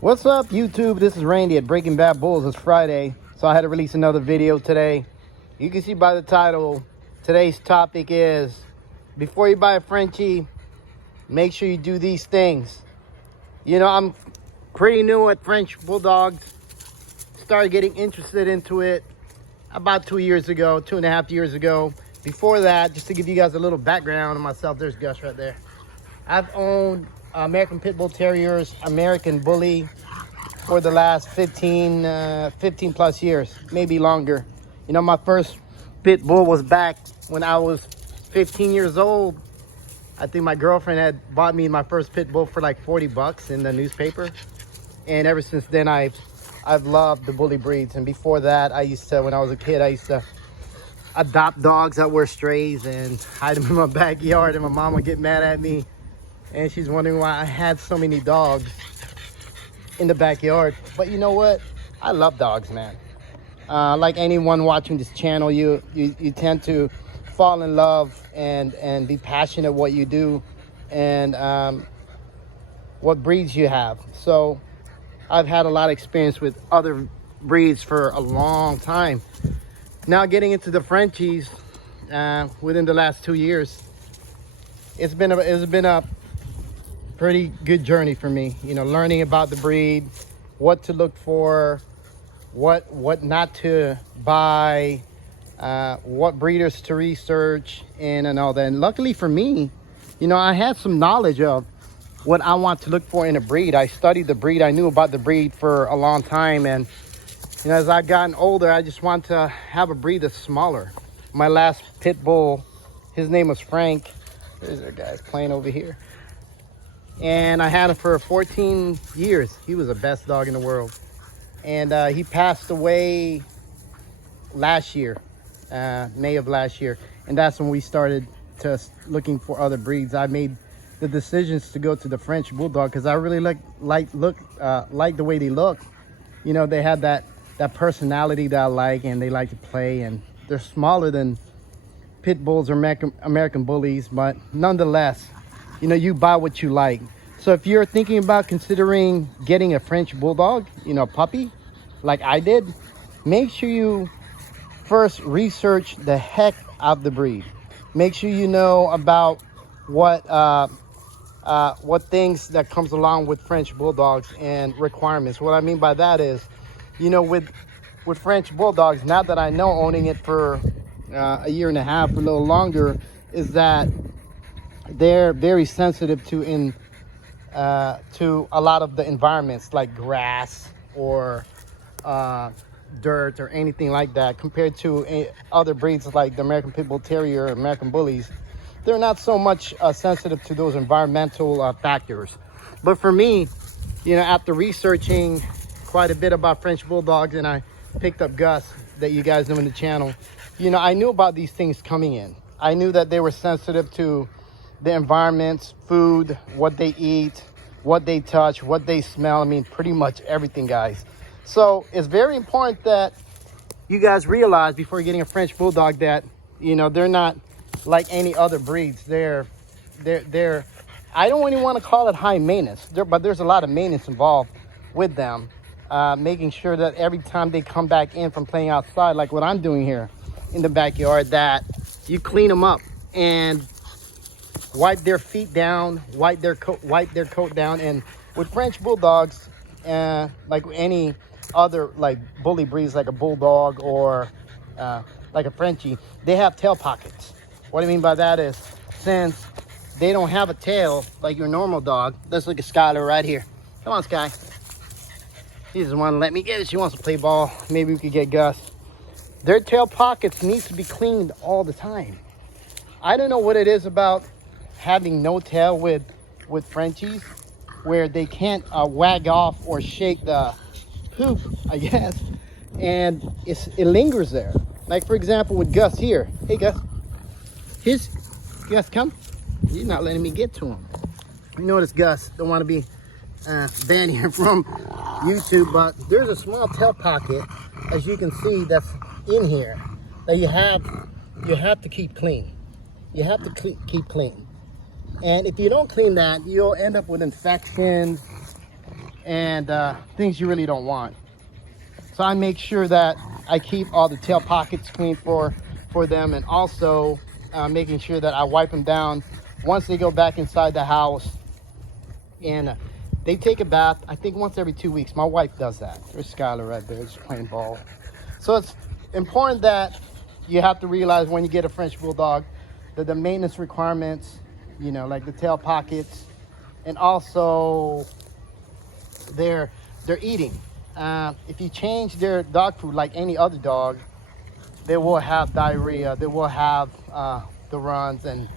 What's up, YouTube? This is Randy at Breaking Bad Bulls. It's Friday, so I had to release another video today. You can see by the title, today's topic is, before you buy a Frenchie, make sure you do these things. You know, I'm pretty new at French Bulldogs. Started getting interested into it about 2 years ago, 2.5 years ago. Before that, just to give you guys a little background on myself, there's Gus right there. I've owned American Pit Bull Terriers, American Bully for the last 15 plus years, maybe longer. You know, my first pit bull was back when I was 15 years old. I think my girlfriend had bought me my first pit bull for like 40 bucks in the newspaper. And ever since then, I've loved the bully breeds. And before that, when I was a kid, I used to adopt dogs that were strays and hide them in my backyard, and my mom would get mad at me. And she's wondering why I had so many dogs in the backyard. But you know what? I love dogs, man. Like anyone watching this channel, you tend to fall in love and be passionate what you do and what breeds you have. So I've had a lot of experience with other breeds for a long time. Now getting into the Frenchies within the last 2 years, it's been a pretty good journey for me. You know, learning about the breed, what to look for, what not to buy, what breeders to research, and all that. And luckily for me, you know, I had some knowledge of what I want to look for in a breed. I studied the breed. I knew about the breed for a long time, and you know, as I've gotten older, I just want to have a breed that's smaller. My last pit bull, his name was Frank. There's our guys playing over here. And I had him for 14 years. He was the best dog in the world. And he passed away last year, May of last year. And that's when we started to looking for other breeds. I made the decisions to go to the French Bulldog because I really like the way they look. You know, they had that personality that I like, and they like to play, and they're smaller than pit bulls or American bullies, but nonetheless, you know, you buy what you like. So if you're thinking about considering getting a French Bulldog, you know, a puppy, like I did, make sure you first research the heck out of the breed. Make sure you know about what things that comes along with French Bulldogs and requirements. What I mean by that is, you know, with French Bulldogs, now that I know, owning it for a year and a half, a little longer, is that they're very sensitive to a lot of the environments, like grass or dirt or anything like that, compared to other breeds like the American Pit Bull Terrier or American Bullies. They're not so much sensitive to those environmental factors. But for me, you know, after researching quite a bit about French Bulldogs, and I picked up Gus, that you guys know in the channel, you know, I knew about these things coming in. I knew that they were sensitive to the environments, food, what they eat, what they touch, what they smell. I mean, pretty much everything, guys. So it's very important that you guys realize before getting a French Bulldog that, you know, they're not like any other breeds. They're I don't even want to call it high maintenance, but there's a lot of maintenance involved with them. Making sure that every time they come back in from playing outside, like what I'm doing here in the backyard, that you clean them up and wipe their feet down, wipe their coat down. And with French Bulldogs, like any other like bully breeds, like a Bulldog or like a Frenchie, they have tail pockets. What I mean by that is, since they don't have a tail like your normal dog, let's look at Skylar right here. Come on, Sky. She doesn't want to let me get it. She wants to play ball. Maybe we could get Gus. Their tail pockets need to be cleaned all the time. I don't know what it is about having no tail with Frenchies, where they can't wag off or shake the poop, I guess, and it lingers there. Like, for example, with Gus here. Hey, Gus. Gus, come. He's not letting me get to him. You notice Gus don't want to be banned here from YouTube, but there's a small tail pocket, as you can see, that's in here that you have to keep clean. You have to keep clean. And if you don't clean that, you'll end up with infections and things you really don't want. So I make sure that I keep all the tail pockets clean for them, and also making sure that I wipe them down once they go back inside the house. And they take a bath, I think, once every 2 weeks. My wife does that. There's Skylar right there, just playing ball. So it's important that you have to realize when you get a French Bulldog that the maintenance requirements, you know, like the tail pockets, and also their eating. If you change their dog food like any other dog, they will have diarrhea, they will have the runs, and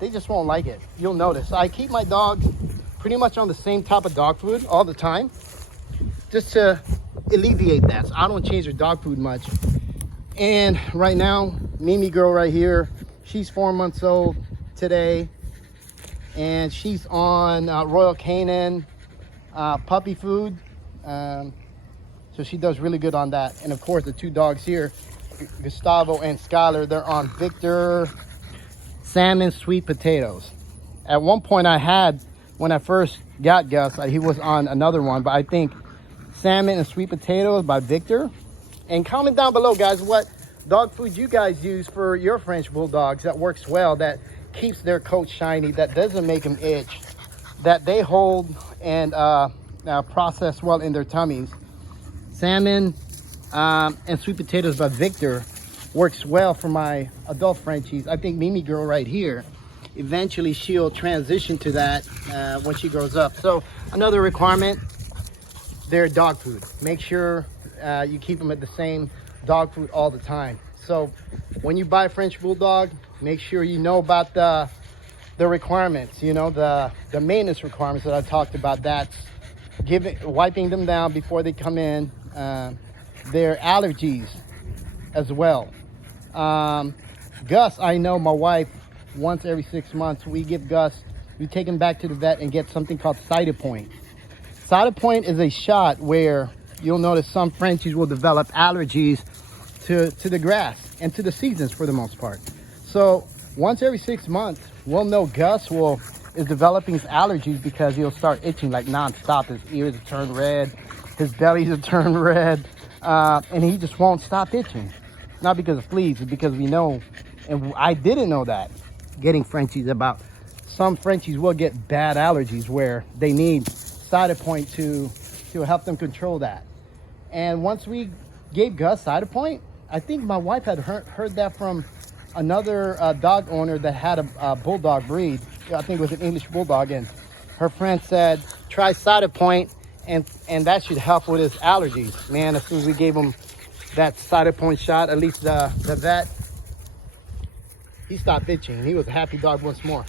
they just won't like it. You'll notice. I keep my dogs pretty much on the same type of dog food all the time, just to alleviate that. So I don't change their dog food much. And right now, Mimi girl right here, she's 4 months old today, and she's on Royal Canin puppy food. So she does really good on that. And of course, the two dogs here, Gustavo and Skylar, they're on Victor salmon sweet potatoes. At one point I had, when I first got Gus, he was on another one, but I think salmon and sweet potatoes by Victor. And comment down below, guys, what dog food you guys use for your French Bulldogs that works well, that keeps their coat shiny, that doesn't make them itch, that they hold and process well in their tummies. Salmon and sweet potatoes by Victor works well for my adult Frenchies. I think Mimi girl right here, eventually she'll transition to that when she grows up. So another requirement, their dog food. Make sure you keep them at the same dog food all the time. So when you buy a French Bulldog, make sure you know about the requirements, you know, the maintenance requirements that I talked about. That's wiping them down before they come in, their allergies as well. Gus, I know my wife, once every 6 months, we give Gus, we take him back to the vet and get something called Cytopoint. Cytopoint is a shot where you'll notice some Frenchies will develop allergies to the grass and to the seasons for the most part. So once every 6 months, we'll know Gus is developing his allergies because he'll start itching like nonstop. His ears will turn red, his belly will turn red, and he just won't stop itching. Not because of fleas, it's because we know, and I didn't know that, getting Frenchies, about some Frenchies will get bad allergies where they need Cytopoint to help them control that. And once we gave Gus Cytopoint, I think my wife had heard that from another dog owner that had a Bulldog breed. I think it was an English Bulldog, and her friend said, try Cytopoint, and that should help with his allergies. Man, as soon as we gave him that Cytopoint shot, at least the vet, he stopped itching. He was a happy dog once more.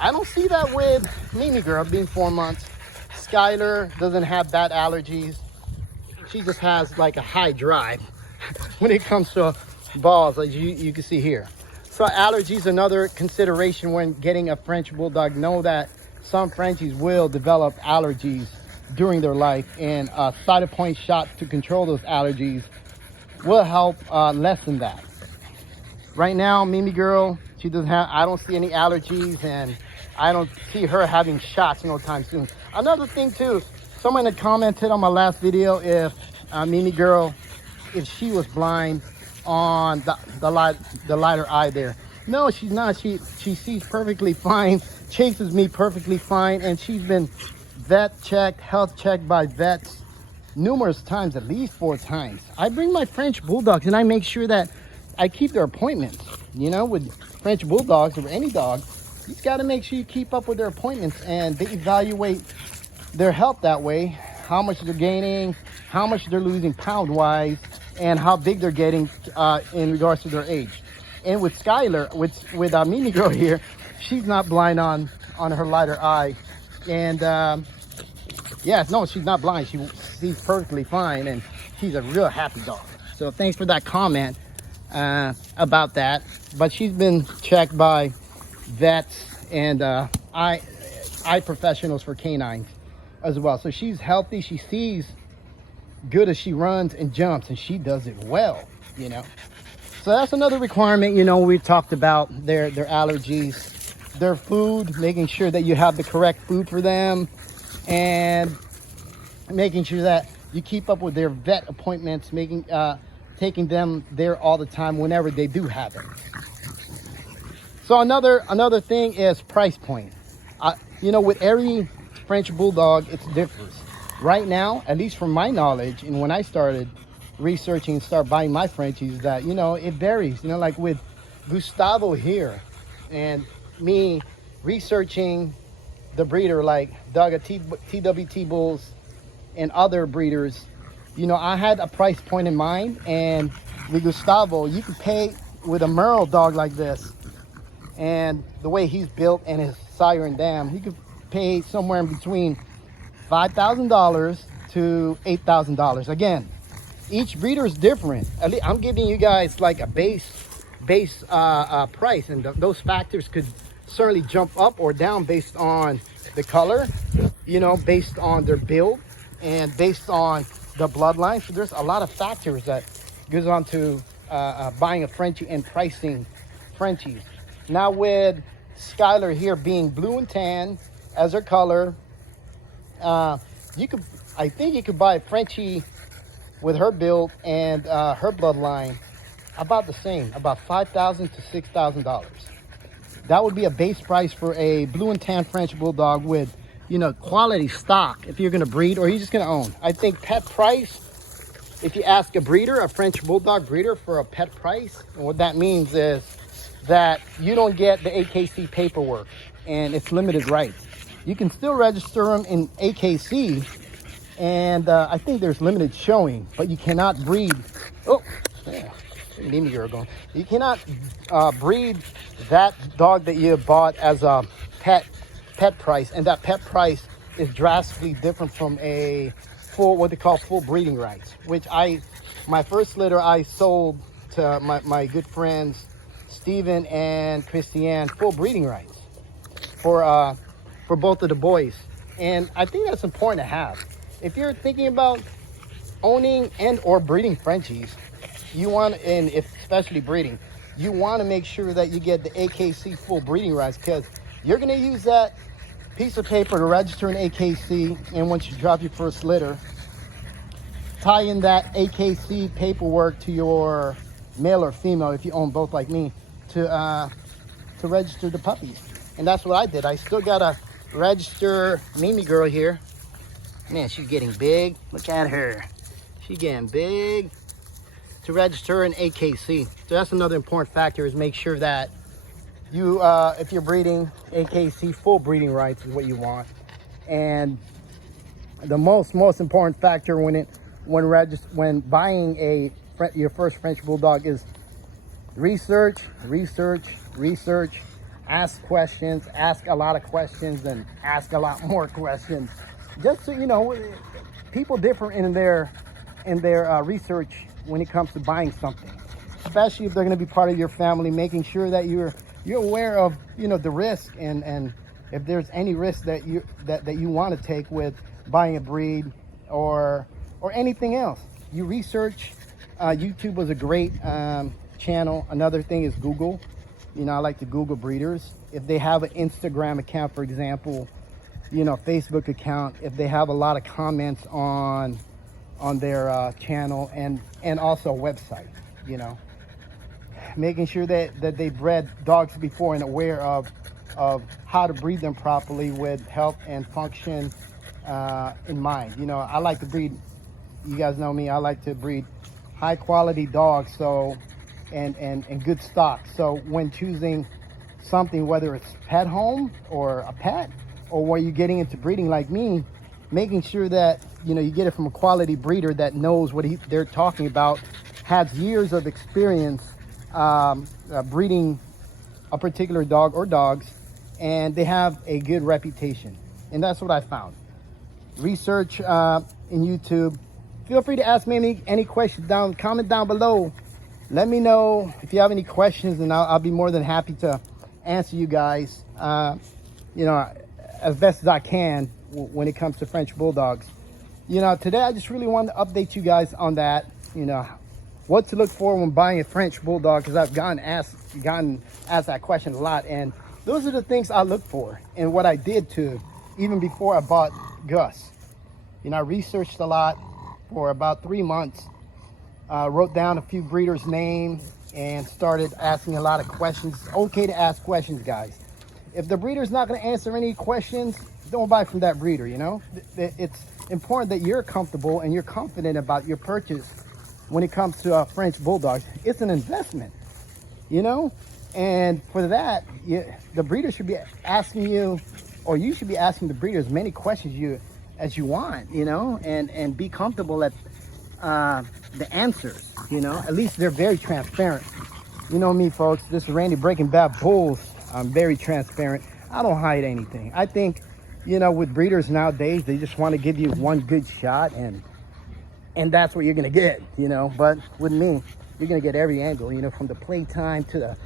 I don't see that with Mimi girl being 4 months. Skylar doesn't have bad allergies. She just has like a high drive when it comes to balls, like you can see here. So allergies, another consideration when getting a French Bulldog. Know that some Frenchies will develop allergies during their life, and a Cytopoint shot to control those allergies will help lessen that. Right now, Mimi girl, she doesn't have, I don't see any allergies, and I don't see her having shots no time soon. Another thing too, someone had commented on my last video if Mimi girl, if she was blind on the lighter eye there. No, she's not. She sees perfectly fine, chases me perfectly fine, and she's been vet checked, health checked by vets numerous times, at least 4 times. I bring my French Bulldogs and I make sure that I keep their appointments. You know, with French Bulldogs or any dog, you got to make sure you keep up with their appointments, and they evaluate their health that way, how much they're gaining, how much they're losing pound wise, and how big they're getting in regards to their age. And with Skylar, with Mimi girl here, she's not blind on her lighter eye, and yeah, no, she's not blind. She sees perfectly fine, and she's a real happy dog. So thanks for that comment about that. But she's been checked by vets and eye professionals for canines as well. So she's healthy. She sees good as she runs and jumps, and she does it well, you know. So that's another requirement. You know, we talked about their allergies, their food, making sure that you have the correct food for them, and making sure that you keep up with their vet appointments, taking them there all the time whenever they do have it. So another thing is price point. You know, with every French Bulldog, it differs. Right now, at least from my knowledge, and when I started researching and start buying my Frenchies, that, you know, it varies. You know, like with Gustavo here, and me researching the breeder like Doug at TWT Bulls and other breeders, you know, I had a price point in mind. And with Gustavo, you can pay with a Merle dog like this, and the way he's built and his sire and dam, he could pay somewhere in between $5,000 to $8,000. Again, each breeder is different. I'm giving you guys like a base price, and those factors could certainly jump up or down based on the color, you know, based on their build, and based on the bloodline. So there's a lot of factors that goes on to buying a Frenchie and pricing Frenchies. Now with Skylar here being blue and tan as her color, I think you could buy a Frenchie with her build and her bloodline about the same, about $5,000 to $6,000. That would be a base price for a blue and tan French Bulldog with, you know, quality stock if you're going to breed or you're just going to own. I think pet price, if you ask a breeder, a French Bulldog breeder for a pet price, and what that means is that you don't get the AKC paperwork and it's limited rights. You can still register them in AKC, and I think there's limited showing, but you cannot breed. Oh, yeah, leave me here going. You cannot breed that dog that you bought as a pet price, and that pet price is drastically different from a full, what they call full breeding rights, which my first litter I sold to my good friends Steven and Christiane, full breeding rights for both of the boys. And I think that's important to have. If you're thinking about owning and or breeding Frenchies, you want, and especially breeding, you want to make sure that you get the AKC full breeding rights, because you're going to use that piece of paper to register an AKC, and once you drop your first litter, tie in that AKC paperwork to your male or female, if you own both like me, to register the puppies. And that's what I did. I still gotta register Mimi girl here. Man, she's getting big. Look at her. She's getting big. To register an AKC. So that's another important factor, is make sure that you, if you're breeding AKC, full breeding rights is what you want. And the most important factor when buying your first French Bulldog is research, ask questions, ask a lot of questions, and ask a lot more questions. Just so you know, people differ in their research when it comes to buying something, especially if they're going to be part of your family. Making sure that you're aware of, you know, the risk, and if there's any risk that you want to take with buying a breed or anything else. You research. YouTube was a great channel. Another thing is Google. You know, I like to Google breeders. If they have an Instagram account, for example, you know, Facebook account, if they have a lot of comments on their channel, and also a website, you know, making sure that they bred dogs before and aware of how to breed them properly with health and function in mind. You know, I like to breed, you guys know me, I like to breed high quality dogs, so and good stock. So when choosing something, whether it's pet home or a pet, or where you're getting into breeding like me, making sure that, you know, you get it from a quality breeder that knows what they're talking about, has years of experience breeding a particular dog or dogs, and they have a good reputation. And that's what I found. Research in YouTube. Feel free to ask me any questions comment down below. Let me know if you have any questions, and I'll be more than happy to answer you guys, you know, as best as I can when it comes to French Bulldogs. You know, today I just really wanted to update you guys on that, you know, what to look for when buying a French Bulldog, because I've gotten asked that question a lot, and those are the things I look for, and what I did too, even before I bought Gus. You know, I researched a lot for about 3 months, wrote down a few breeders' names, and started asking a lot of questions. It's okay to ask questions, guys. If the breeder's not going to answer any questions, don't buy from that breeder, you know? It's important that you're comfortable and you're confident about your purchase when it comes to French Bulldogs. It's an investment, you know? And for that, the breeder should be asking you, or you should be asking the breeder as many questions as you want, you know? And be comfortable at the answers, you know? At least they're very transparent. You know me, folks. This is Randy, Breaking Bad Bulls. I'm very transparent. I don't hide anything. I think, you know, with breeders nowadays, they just want to give you one good shot, and that's what you're gonna get, you know. But with me, you're gonna get every angle, you know, from the playtime to the,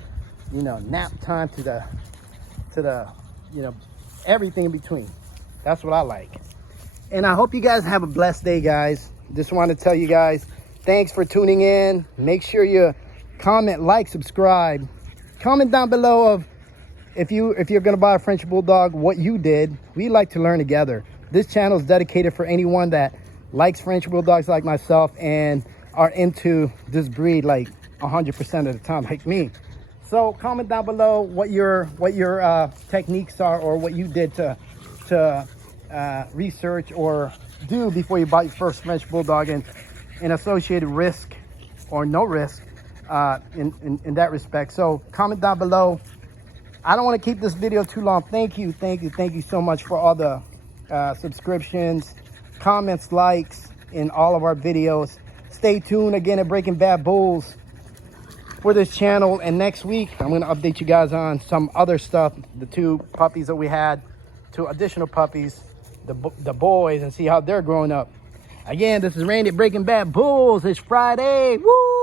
you know, nap time to the, you know, everything in between. That's what I like. And I hope you guys have a blessed day, guys. Just want to tell you guys, thanks for tuning in. Make sure you comment, like, subscribe. Comment down below of if you're gonna buy a French Bulldog, what you did. We like to learn together. This channel is dedicated for anyone that likes French Bulldogs like myself and are into this breed like 100% of the time, like me. So comment down below what your techniques are, or what you did to research or do before you bought your first French Bulldog, and associated risk or no risk in that respect. So comment down below. I don't want to keep this video too long. Thank you so much for all the subscriptions, comments, likes in all of our videos. Stay tuned again at Breaking Bad Bulls for this channel, and next week I'm going to update you guys on some other stuff, the 2 puppies that we had, 2 additional puppies, the boys, and see how they're growing up. Again, this is Randy at Breaking Bad Bulls. It's Friday. Woo!